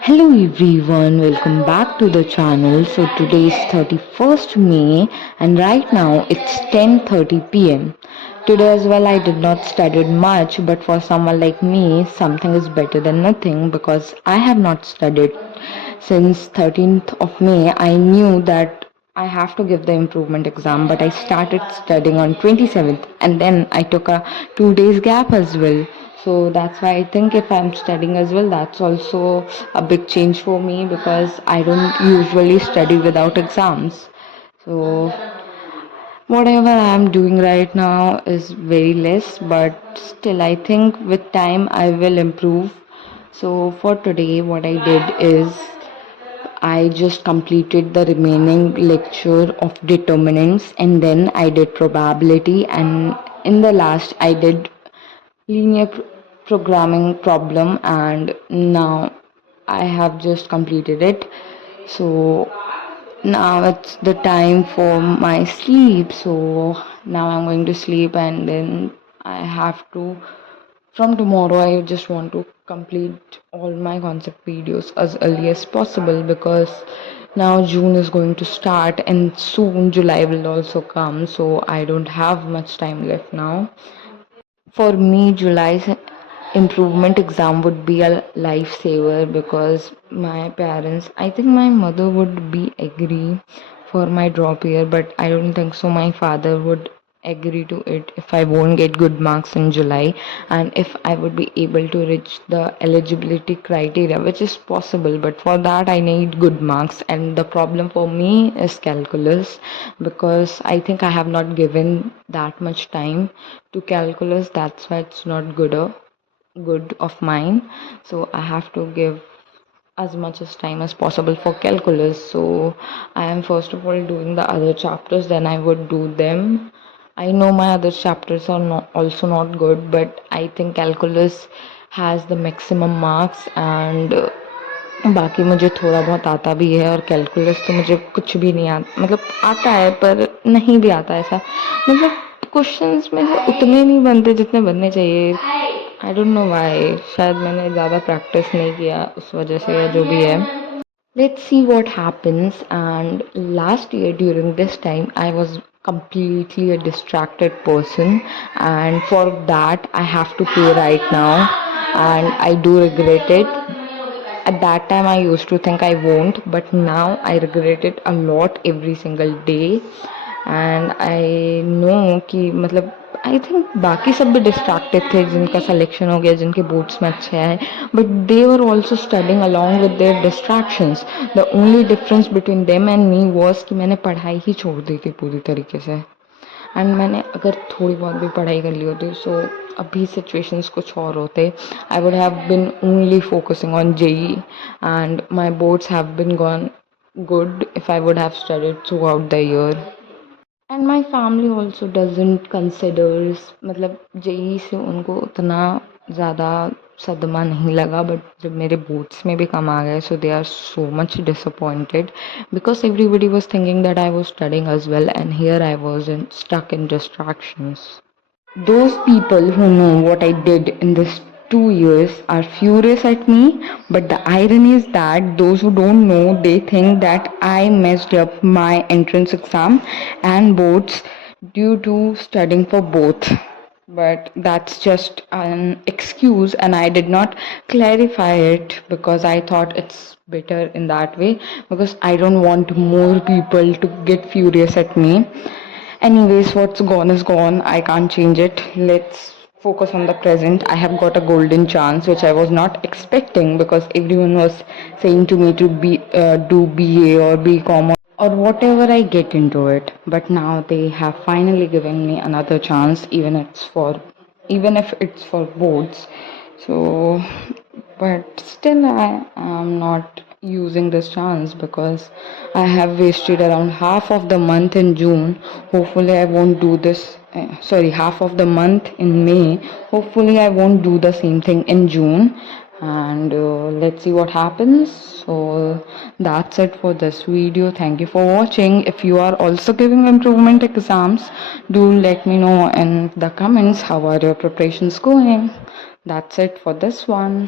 Hello everyone, welcome back to the channel. So today is 31st May and right now it's 10:30 p.m. Today as well I did not study much, but for someone like me something is better than nothing because I have not studied since 13th of May. I knew that I have to give the improvement exam, but I started studying on 27th and then I took a 2 days gap as well. So that's why I think if I'm studying as well, that's also a big change for me because I don't usually study without exams. So whatever I am doing right now is very less, but still I think with time I will improve. So for today, what I did is I just completed the remaining lecture of determinants and then I did probability, and in the last I did linear programming problem, and now I have just completed it. So now it's the time for my sleep. So now I'm going to sleep and then I have to, from tomorrow I just want to complete all my concept videos as early as possible because now June is going to start and soon July will also come, so I don't have much time left now. For me, July's improvement exam would be a lifesaver because my parents, I think my mother would be agree for my drop year, but I don't think so. My father would agree to it if I won't get good marks in July and if I would be able to reach the eligibility criteria, which is possible, but for that I need good marks. And the problem for me is calculus because I think I have not given that much time to calculus. That's why it's not good of mine. So I have to give as much as time as possible for calculus. So I am first of all doing the other chapters, then I would do them. I know my other chapters are not also not good, but I think calculus has the maximum marks, and बाकी मुझे थोड़ा बहुत आता भी है, और calculus तो मुझे कुछ भी नहीं आता, मतलब आता है पर नहीं भी आता ऐसा, मतलब क्वेश्चंस में से उतने नहीं बनते जितने बनने चाहिए. आई डोंट नो व्हाई, शायद मैंने ज़्यादा प्रैक्टिस नहीं किया उस वजह से या जो भी है. Let's see what happens. And last year during this time I was completely a distracted person, and for that I have to pay right now, and I do regret it. At that time I used to think I won't, but now I regret it a lot every single day. And I know कि मतलब I think बाकी सब भी distracted थे जिनका selection हो गया, जिनके बोर्ड्स में अच्छे आए, but they were also studying along with their distractions. The only difference between them and me was कि मैंने पढ़ाई ही छोड़ दी थी पूरी तरीके से. एंड मैंने अगर थोड़ी बहुत भी पढ़ाई कर ली होती, सो अभी सिचुएशंस कुछ और होते. I would have been only focusing on JEE and my boards have been gone good if I would have studied throughout the year. And my family also doesn't considers, मतलब जेई से उनको उतना ज़्यादा सदमा नहीं लगा, बट जब मेरे बोर्ड्स में भी कम आ गए, so they are so much disappointed because everybody was thinking that I was studying as well and here I was in stuck in distractions. Those people who know what I did in this 2 years are furious at me, but the irony is that those who don't know, they think that I messed up my entrance exam and boards due to studying for both. But that's just an excuse, and I did not clarify it because I thought it's better in that way because I don't want more people to get furious at me. Anyways, what's gone is gone. I can't change it. Let's focus on the present. I have got a golden chance, which I was not expecting because everyone was saying to me to do BA or BCom or whatever I get into it. But now they have finally given me another chance, even if it's for boards. So, but still, I am not using this chance because I have wasted around half of the month in June. Hopefully, I won't do this. Sorry, half of the month in May. Hopefully, I won't do the same thing in June. And let's see what happens. So that's it for this video. Thank you for watching. If you are also giving improvement exams, do let me know in the comments how are your preparations going. That's it for this one.